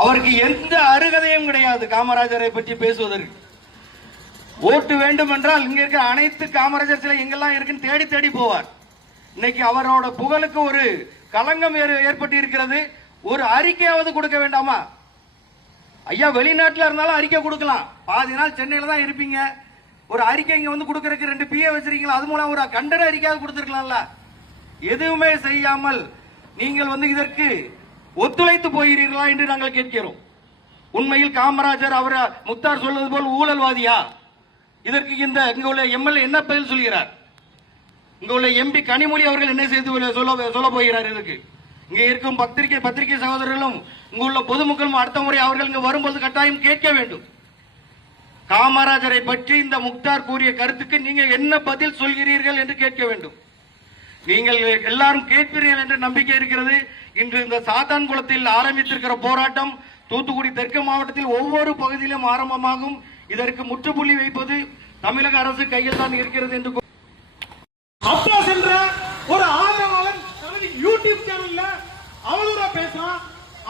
அவருக்கு எந்த அருகதையும் கிடையாது காமராஜரை பற்றி பேசுவதற்கு. ஓட்டு வேண்டும் என்றால் இங்க இருக்கிற அனைத்து காமராஜர் சிலை எங்கெல்லாம் இருக்குன்னு தேடி தேடி போவார். இன்னைக்கு அவரோட புகழுக்கு ஒரு களங்கம் ஏற்பட்டு இருக்கிறது. ஒரு அறிக்கையாவது கொடுக்க வேண்டாமா? ஐயா வெளிநாட்டில் இருந்தாலும் அறிக்கை கொடுக்கலாம். பாதி நாள் சென்னையில தான் இருப்பீங்க. ஒரு அறிக்கை இங்க வந்து கொடுக்கறதுக்கு 2 PA வச்சிருக்கீங்களா? அது மூலம் ஒரு கண்டன அறிக்கையாவது கொடுத்திருக்கலாம்ல. எதுவுமே செய்யாமல் நீங்கள் வந்து இதற்கு ஒத்துழைத்து போகிறீர்களா என்று நாங்கள் கேட்கிறோம். உண்மையில் காமராஜர் அவர் முக்தார் சொல்வது போல் ஊழல்வாதியா? இதற்கு இங்க உள்ள MLA என்ன பதில் சொல்கிறார்? இங்க உள்ள MP கனிமொழி அவர்கள் என்ன செய்து சொல்ல போகிறார்? இதுக்கு இங்க இருக்கும் பத்திரிகை சகோதரர்களும் இங்க உள்ள பொதுமக்களும் அடுத்த முறை அவர்கள் இங்க வரும்போது கட்டாயம் கேட்க வேண்டும். காமராஜரை பற்றி இந்த முக்தார் கூறிய கருத்துக்கு நீங்க என்ன பதில் சொல்கிறீர்கள் என்று கேட்க வேண்டும். நீங்கள் எல்லாரும் கேட்பீர்கள் என்ற நம்பிக்கை இருக்கிறது. இன்று இந்த சாத்தான்குளத்தில் ஆரம்பித்திருக்கிற போராட்டம் தூத்துக்குடி தெற்கு மாவட்டத்தில் ஒவ்வொரு பகுதியிலும் ஆரம்பமாகும். இதற்கு முற்றுப்புள்ளி வைப்பது தமிழக அரசு கையில் தான் இருக்கிறது என்று அப்பாஸ் என்ற ஒரு ஆதரவாளன் யூடியூப் சேனல்ல அவதூறா பேசுறான்.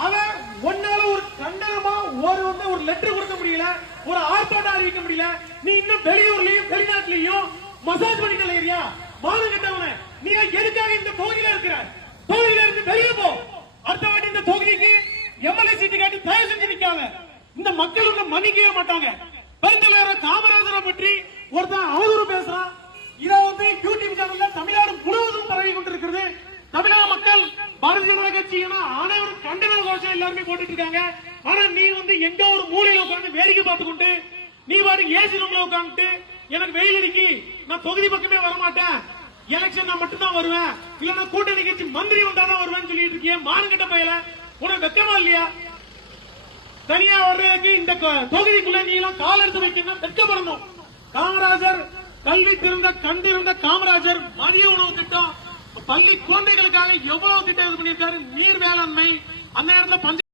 அவன் ஒன்னால ஒரு கண்டனமா ஒரு லெட்டர் கொடுக்க முடியல, ஒரு ஆர்ப்பாட்டம் அறிவிக்க முடியல. நீ இன்னும் வெளியூர்லயும் வெளிநாட்டிலையும் மசாஜ் பண்ணிட்டு இல்லையா? மானம் கட்டவன நீ எதுக்காக இந்த தொகுதியில இருக்கிற? தொகுதியில இருந்து வெளியே போ. அடுத்த வாட்டி இந்த தொகுதிக்கு MLA சீட்டு காட்டி தயவு செஞ்சு நிக்காம. இந்த மக்கள் உன்னை மன்னிக்கவே மாட்டாங்க. பெருந்தலைவர் காமராஜரை பற்றி ஒருத்தன் அவதூறு பேசுறான். இதை வந்து யூடியூப் சேனல்ல தமிழ்நாடு முழுவதும் பரவி கொண்டிருக்கிறது. தமிழக மக்கள் பாரதிய ஜனதா கட்சி அனைவரும் கண்டன கோஷம் எல்லாருமே போட்டுட்டு இருக்காங்க. ஆனா நீ வந்து எங்க ஒரு மூலையில உட்கார்ந்து வேடிக்கை பார்த்துக்கொண்டு நீ பாட்டுக்கு ஏசி ரூம்ல உட்காந்துட்டு எனக்கு வெயில் அடிக்கி நான் தொகுதி பக்கமே வரமாட்டேன், எலெக்ஷன் நான் மட்டும் தான் வருவேன், இல்லன்னா கூட்டணி கட்சி மந்திரி வந்தாதான் வருவேன்னு சொல்லிட்டு இருக்கிய மானங்கட்ட பையல. உனக்கு வெக்கமா இல்லையா? தனியா வர்றதுக்கு இந்த தொகுதிக்குள்ள நீ எல்லாம் கால் எடுத்து வைக்கணும், வெட்கப்படணும். காமராஜர் கல்வி கண்டிருந்த காமராஜர் மதிய உணவு திட்டம், பள்ளி குழந்தைகளுக்காக எவ்வளவு திட்டம் இது பண்ணியிருக்காரு. நீர் வேளாண்மை, அந்த நேரத்தில்